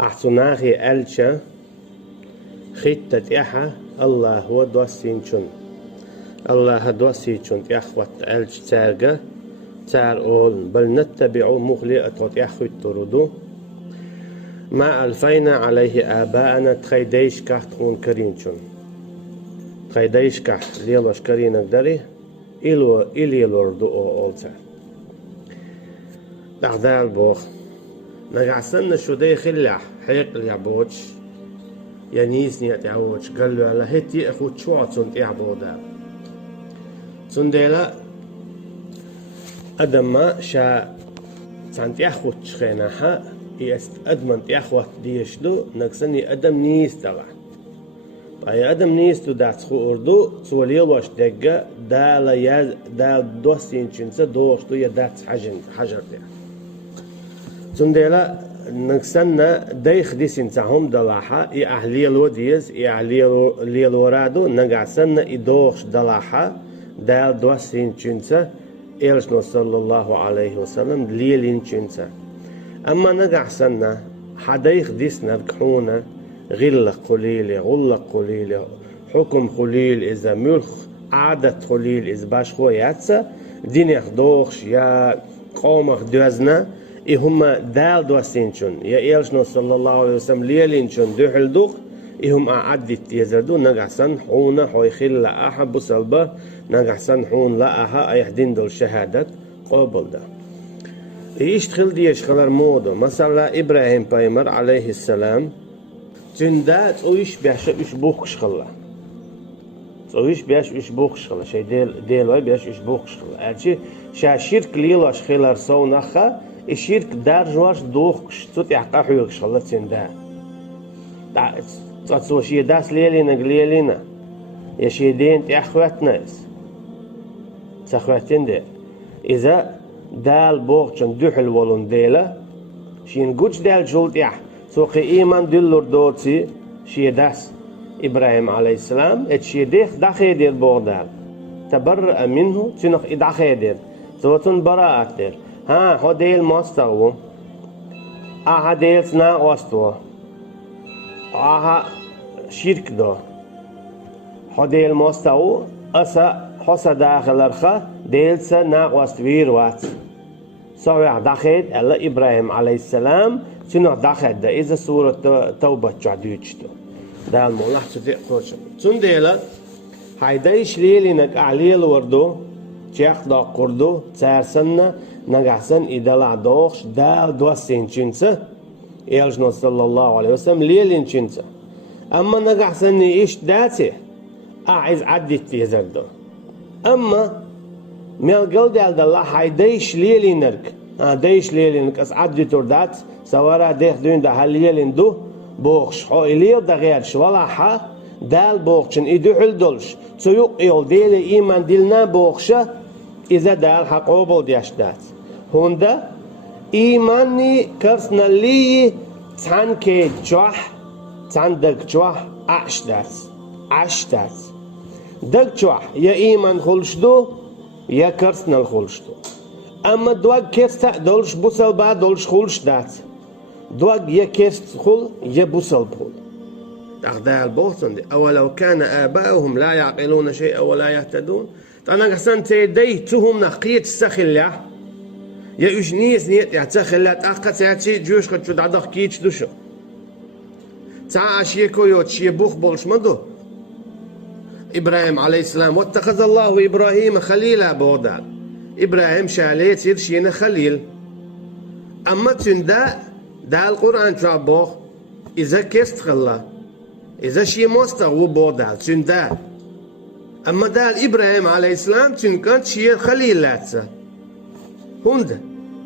أحسناخي ألشا خيتت إحا الله هو دوسين الله دوسين إخوة ألش تارجا تار أول بل نتبع مخلئة إخوة تردو ما ألفينا عليه آباءنا تخيديش كحتون كرينشون تخيديش كحت ليلوش كرينك داري إلي الوردو أولتا بعدال بوخ نقعسن شو دي خلح حيق اليعبوش ينيس نيات يعوش قال له على هتي أخو تشوات سنت يعبودا سنديلا أدم شا سنت يخوت شخيناها يست أدمن يخوت ديشدو نقصني أدم نيس تبع باي أدم نيس تو دات خو أردو سوليلوش دقة دال دوستين شنسة دوشتو يدات حجر دي سنديلا نقصنا دايخ دي سنتهم دلاحة أهلي الوديز أهلي الورادو نقعسنا إدوخش دلاحة دال دوستين شنسة إلشنا صلى الله عليه وسلم ليلين شنسة أما نقعسنا حدايخ ديس نركحونا غلق قليلة حكم قليل إذا ملخ عادة قليل إذا باش خوياتسا دين يخدوخش يا قومخ دوزنا إهما دال دوسينشون يا إلشنا صلى الله عليه وسلم ليلينشون دوحل دوخ إهم أعدت يزردو نقعسن حونا حوي خل أحا بسلبة نقعسن حون لا أحا أيحدين دول شهادة قابل ده إيش تخل ديش خلر مودو مثلا إبراهيم بايمر عليه السلام تندات ويش بيش إيش بوخش خلا ويش بيش إيش بوخش خلا شيء ديل واي بيش إيش بوخش خلا أرشي شا شرك ليلاش خلر سو نخا الشرك دارجواش دوخش توت يحقق حيوكش خلا تندات تاتسو شي داس ليلينا يا شي دين تأخوات ناس تأخواتين ديل إذا دال بوخشن دوحل ولون ديلا شين جوج دال جولت يح سوقي إيمان دلور دوتي شي داس إبراهيم عليه السلام شي ديخ داخل دير بوغدال تبرأ منه تنخ إداخل دير توتن براءة دير ها هو ديل ماستغو آها ديل سنا واستو آها شرك دو هو ديل ماستغو أسا حسا داخل الرخا ديل سنا واستوير وات سوى داخل الله إبراهيم عليه السلام شنو داخل ده إذا سورة توبة جادوجتو ده المولح تفق قوشن تنديلا هايدايش ليلي نك أعليل وردو شيخ دا قردو تسارسنا نقعسن إدلا دوخش دال دوسين شنسة إلجنا صلى الله عليه وسلم ليلين شنسة أما نقعسن إيش داتي أعز عدت يزردو أما ميل دال الله هايدايش ليلي نرك دايش ليلين كاس عدي تردات سوارا ديخ دون ده هالليلين دو بوخش حو إليل ده غيرش ولا حا دال بوخشن إدو حل دولش سيوق إيول ديل إيمان ديلنا بوخشة إذا دال حقوبل ديشتات هوندا إيماني كرسنا لي تان كي جوح تان دك جوح عشتات دك جوح يا إيمان خلشدو يا كرسنا الخلشدو أما دوغ كيست دولش بوسل با دولش خولش دات دوغ يا كيست خول يا بوسل بخول أخذها البوثن دي أولو كان آباؤهم لا يعقلون شيئا ولا يهتدون أنا قسن تيديتهم نقيت السخلة يا إجنيس نيت يعتخلة أقت يعتي جوش قد شد عدخ كيتش دوشو تعاش يكويوت شي بوخ بولش مدو إبراهيم عليه السلام واتخذ الله إبراهيم خليلا بودال إبراهيم شاليت يرشينا خليل أما تندا دا القرآن شابوخ إذا كيست خلا إذا شي مستغو بودال تندا أما دا إبراهيم عليه السلام تنكنت شي خليل لاتسا هند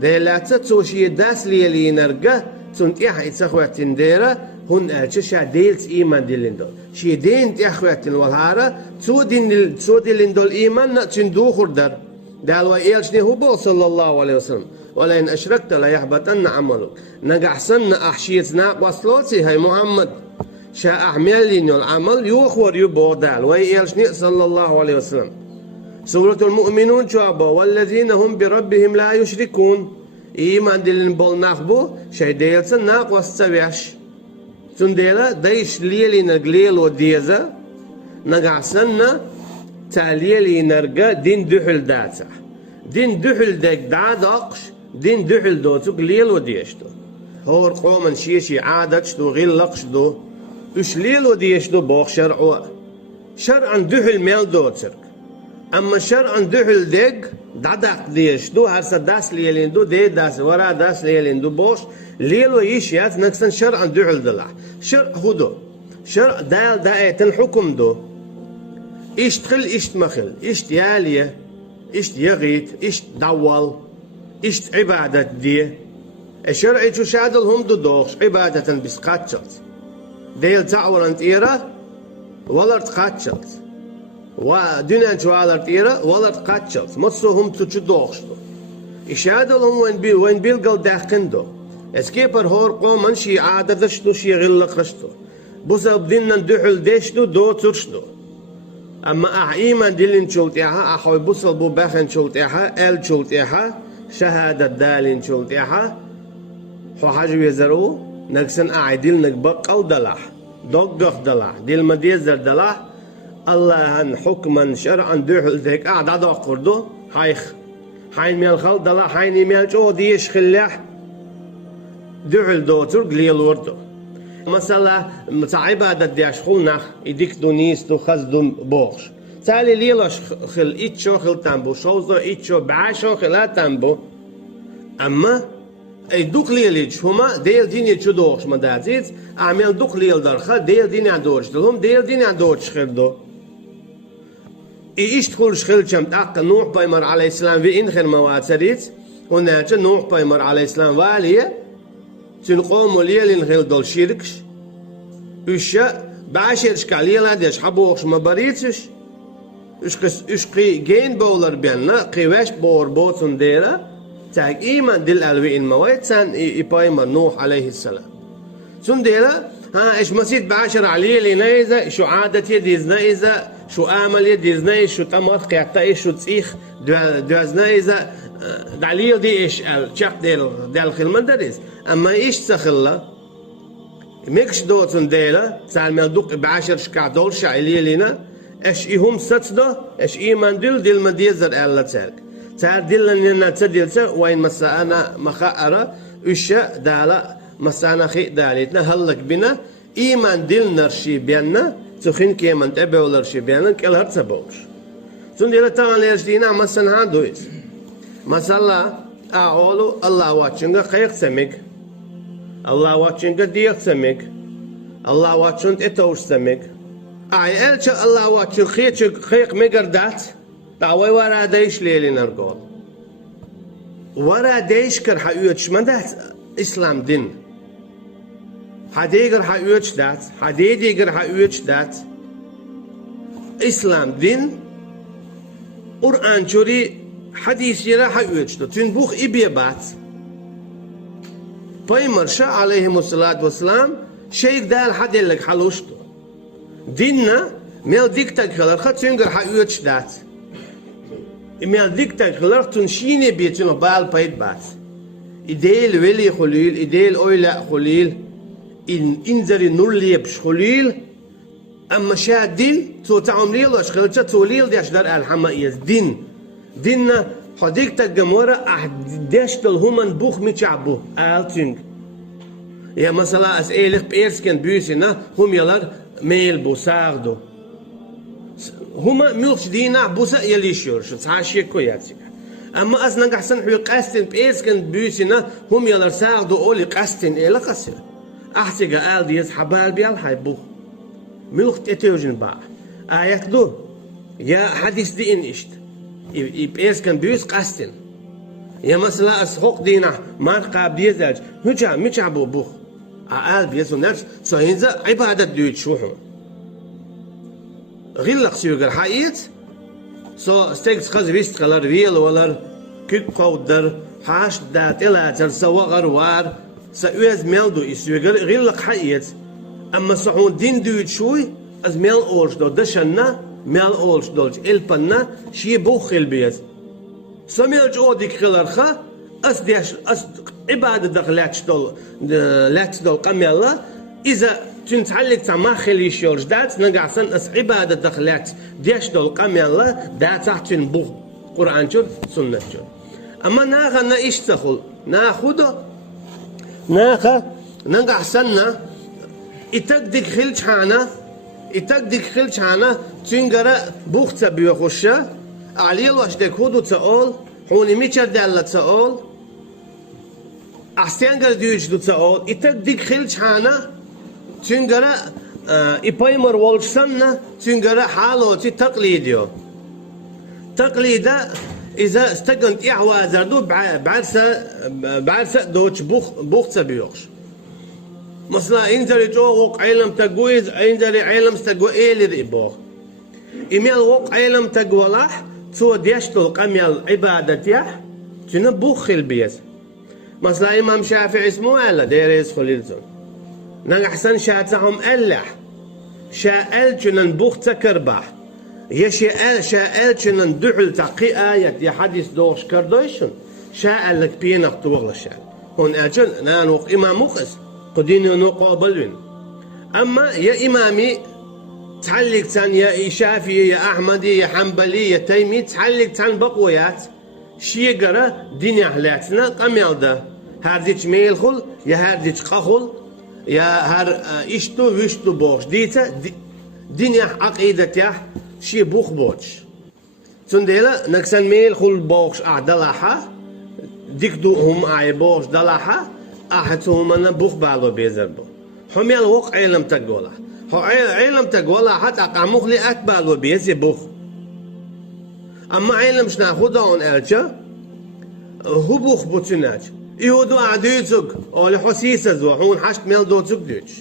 دا لاتسا تو شي داس ليلي نرقه تنت إيحا إتساخوات تنديرا هن أرشا ديلت إيمان ديلندول شي دين تأخوات الوالهارة تو ديلندول إيمان تندو خردر دالوا إيلشني هو صلى الله عليه وسلم ولئن أشركت لا يحبطن عملك نقعسن أحشيتنا وصلوتي هاي محمد شا أعمالين العمل يوخور يبودال وإيلشني صلى الله عليه وسلم سورة المؤمنون شابا والذين هم بربهم لا يشركون iman dilin bol nakbu şey değilse nak vastaviyaş. Tundela dayış liyelina glelo diyeza nagasanna taliyelina din dühül data. Din dühül dek dadaqş din dühül dotuk liyelo diyeshto. Hor qoman şişi adatşdo gillaqşdo üç liyelo diyeshdo boq şer'u. Şer'an dühül mel dotsirk. Ama şer'an dühül dek dadaq diyeshdo harsa das liyelindu de das vara das liyelindu boş liyelo yişyat naksan şer'an dühül dala. Şer' hudo. Şer' dal daetin hukumdo. İştkhil iştmakhil. İşt yaliye. İşt yagit. İşt dawal. İşt ibadet diye. الشرع تشادل هم دودوخش عبادة بسقاتشلت ديل تعورنت إيرا ولرت قاتشلت ودنيا جوالرت إيرا ولرت قاتشلت مصو هم تشدوخشتو إشادل هم وين بيلقل داخندو اسكيبر هور قومن شي عادتشتو شي غلقشتو بوسا بدنا ندحل ديشتو دو ترشتو أما إيمان ديلين شلتيها أحوي بوصل بو باخن شلتيها ال شلتيها شهادة دالين شلتيها حاجة يزرو نكسن أعدل نكبق أو دلح دقق دلح ديل ما ديزر دلح الله هن حكما شرعا دوحل ذيك أعد قردو هايخ حين ميل خل دلح حين ميل جو ديش خلاح دوحل دوتر قليل وردو مثلا متعبادة ديش خلناخ يديك دونيس دو خزدو بوخش تالي ليلش خل إتشو خل تنبو شوزو إتشو بعشو خلا تنبو أما أي دوك ليلج هما ديل ديني تشدوش ما دازيت أعمل دوك ليل درخا ديل ديني عندوش دلهم ديل ديني عندوش خردو إيش تقول شخل شم تأقل نوح بايمر عليه السلام في إنخر مواتريت هناك نوح بايمر عليه السلام واليه تنقوم ليل إنخل دول شيركش إيشا بعشرش كاليلا ديش حبوخش ما بريتش إيش قي جين بولر بينا قيواش بور بوتون ديرا تاك إيمان دل ألوي المواد سان إبايما نوح عليه السلام سنديلا ها إيش مسيد بعشر عليه لنايزة شو عادة يديزنايزة شو آمل يديزنايز شو تمر قيعتا إيش شو تسيخ دوازنايزة دليل دي إيش الشق ديل خلمان دريز أما إيش سخلا ميكش دو سنديلا سان ملدوق بعشر شكع دول شعليه لنا إيش إيهم ستدو إيش إيمان دل مديزر ألا تاك تعدل لنا تدلتا وين مسانا مخاءرة وشا دالا مسانا خي دالتنا هلك بنا إيمان دل نرشي بينا تخين كيمان تبعو لرشي بينا كل هرت سبوش سنديلا تاغن ليرشدينا مسان هادويس مسالا أعولو الله واتشنغا خيق سمك الله واتشنغا ديق سمك الله واتشنغ اتوش سمك أعيالشا الله واتشنغ خيق مقردات دعوي ورا ديش ليلي نرقول ورا ديش كر حيوتش من ده إسلام دين حديقر حيوتش دات حديقر حيوتش دات إسلام دين قرآن شوري حديث يرا حيوتش دو تنبوخ إبيا بات بايمر شا عليهم الصلاة والسلام شيك دال حدي لك حلوشتو ديننا ميل ديكتاك خلرخة تنقر حيوتش دات إميال ديكتاك خلرتون شيني بيتنو بال بايد بات إديل ولي خليل إديل أويلا خليل إنزري نوليبش خليل أما شا دين تو تعم ليل واش خلتا تو ليل ديش دار الحما إيز ديننا حديكتاك جمورة أحداش تلهمن بوخ ميتشعبو آلتينج يا مثلا أسئلة بإيرسكن بيوسينا هم يلار ميل بو ساردو هما ملخش دينا بوسا يليشور شو تعاشي كوياتي اما ازنا قحسن حوي قاستن بيسكن بيوسنا هم يلر ساعدو اولي قاستن ايه لقاسر احتيقا آل ديز حبال بيال حيبو ملخ تتوجن با آيات دو يا حديث دي ان اشت بيسكن بيوس قاستن يا مثلا اسحق دينا ما قاب ديزاج هجا ميشعبو بوخ آل بيسو نفس سوهنزا عبادة دويت شوحو غير سيوغر حقيقت سو ستيكس خز ريست خلر ويل ولر كيك قودر حاش دات إلا ترسوا غروار سأوز ميلدو يسيوغر غير حقيقت أما صحون دين دويت شوي از ميل أولش دو دشنا ميل أولش دولش إلبنا شي بوخ البيت سو ميل جو ديك خلر خا أس عبادة دخلات دول قم الله إذا تنتعلق ما خلي شورج دات نقعسن أس عبادة دخلات ديش دول قم الله دات تحتن بو قرآن جل سنة جل أما ناخا نايش تخل ناخده ناخا نقعسنا إتقدك خلش حانا تنقرأ بوخت بيوخشة علي الله اشتك هدو تقول هوني ميشر دالة تقول أحسن قال ديوش دو تقول إتقدك خلش حانا تنقرأ إبايمر والش سنة تنقرأ حالو تقليديو تقليدا إذا استقنت إعوازر دو بعرسة دوش بوخت بيوخش مثلا إنزل جوق علم تجويز إنزل علم تجو إيه لذيبوه إميل وق علم تجولاح تو ديشتو قميل عبادتيه تنبوخ البيز مثلا إمام شافعي اسمه ألا ديريز خليلزون نحسن شاتهم ألا شاءل تنبوخ تكربح يشاءل شاءل تندحل تقي آية يا حديث دوش كردوشن شاءل لك بينك توغل شاء هون أجل نانوق إمام مخص قديني نقابلون أما يا إمامي تعلق تان يا شافعي يا أحمدي يا حنبلي يا تيمي تعلق تان بقويات شي قرا ديني أحلاتنا قميل ده هارديش ميلخل يا هارديش قخل يا هار إشتو وشتو بوش ديتا ديني عقيدة يا شي بوخ بوش تنديلا نكسن ميلخل بوش أعدلها ديكدو هم أعي بوش دلها أحدهم أنا بوخ بالو بيزربو هم يلوق علم تقوله هو علم تقوله حتى قاموخ لي أكبر وبيزي بوخ أما علم شناخدون ألجا هو بوخ بوتناج يهودو عديتك أو لحسيسة زوحون حشت ميل دوتك ديش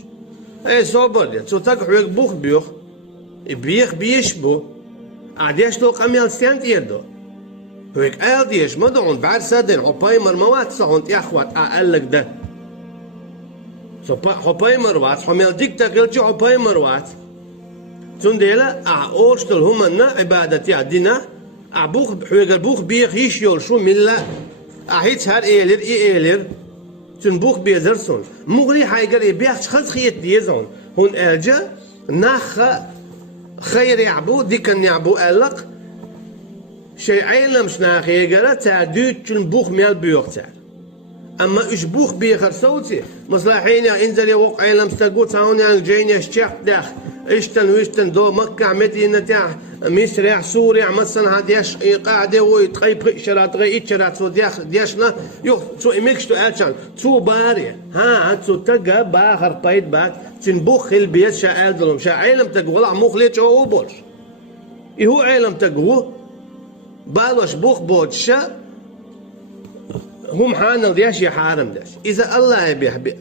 أي صبر دي تسوتك حوك بوخ بيخ بيشبو عديش لو قميل سنت يدو هيك قال ديش ما دون بعد سدن حبايمر موات صحون يخوات أقلك ده حبايمر وات حميل ديك تقلتي حبايمر وات تنديلا أورشتل همنا عبادتي عدنا أبوخ حويق البوخ بيخ يشيول شو ملا أحيت هار إيلر تنبوخ بيزرسون مغري حايقر بيخ خلص خيط ديزون هون ألجا ناخ خير يعبو ديكن يعبو ألق شيء علم شناخ يقرأ تعديد تنبوخ ميال بيوخ تعال أما إيش بوخ بيخر صوتي مصلحين يا إنزل يوق علم استقوت هون يعني جين يشتاق داخ إشتن ويشتن دو مكة مدينة تاع مصر سوريا مثلا هاديش قاعدة ويتقيب شرات غي شرات سو دياشنا يو سو إميكش تو أشان سو باري ها سو تجا باخر بايد باك تنبوخ البيت شاعل دلهم شاعلم تقول مخليش أو بولش هو علم تقول بالوش بوخ بوتشا هم حان دياش يحارم داش إذا الله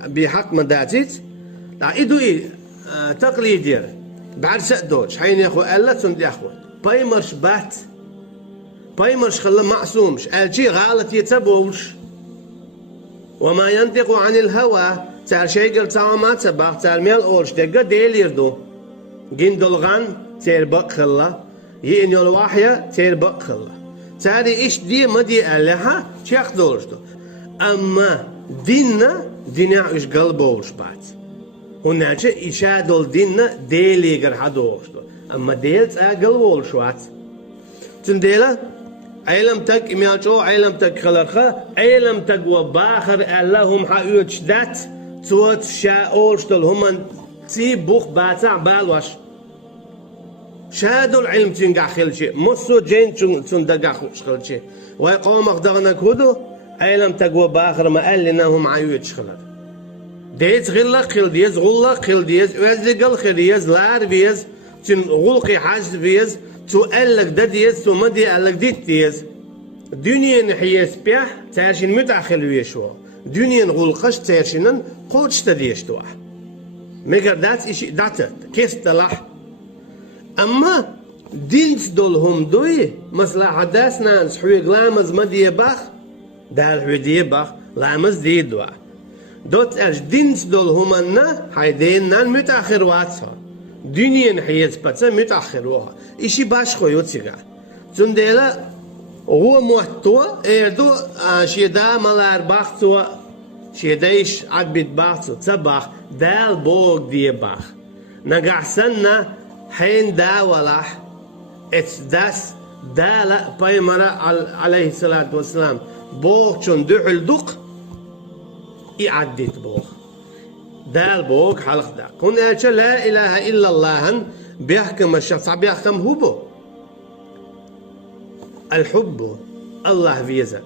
بحق مداتيت لا إدو تقليدي بعد سأدوش حين يخو ألا تندي أخوة بايمرش بات بايمرش خلا معصومش الشي غلط يتبولش وما ينطق عن الهوى تعال شيء قلت ما تبع تعال ميل أورش دقة ديل يردو جندلغان تيربق خلا يين الواحية تيربق خلا تعالي إيش دي ما دي ألها شيخ دولشتو أما دينا إيش قلبولش بات هناك إشادول دينا ديلي قر حدوشتو أما ديلت قلبولش وات تنديلا علم تك إميالشو علم تك خلرخا علم تك وباخر اللهم حقيقش دات توت شاولشتل همان تي بوخ باتع بالوش شهادو العلم تنقع خلشي مصو جين تندقع خلشي ويقوم أخدغنا كودو علم تقوى باخر ما قال لنا هم عيوتش خلال ديت غلق خل ديز غلق خل ديز وزقل خل ديز لار بيز تن غلقي حاج بيز تقلق دا ديز تو مدي قلق ديت ديز دنيا نحيس بيح تارشين متأخل ويشوا دنيا غلقش تارشين قوتش تديش توح ميقر دات إشي داتت كيس تلاح أما دينس دولهم دوي مصلحة داسنا نسحوي غلامز مدي باخ دال حدي باخ لامز دي دوا دوت أرش دينس دولهم أنا هايدين نان متأخر واتها دنيا نحيز بتسا متأخر وها إشي باش خويوتيغا تنديلا وهو موتو اردو شيدا مالار باختو شيدايش عبد باختو تباخ دال بوغ دي باخ نقعسنا حين دا ولح اتداس دالا بايمرا عليه الصلاة والسلام بوغ چون دحل دق يعديت بوغ دال بوغ حلق دا كون الچه لا إله إلا الله بيحكم الشخص بيحكم هو الحب الله فيزا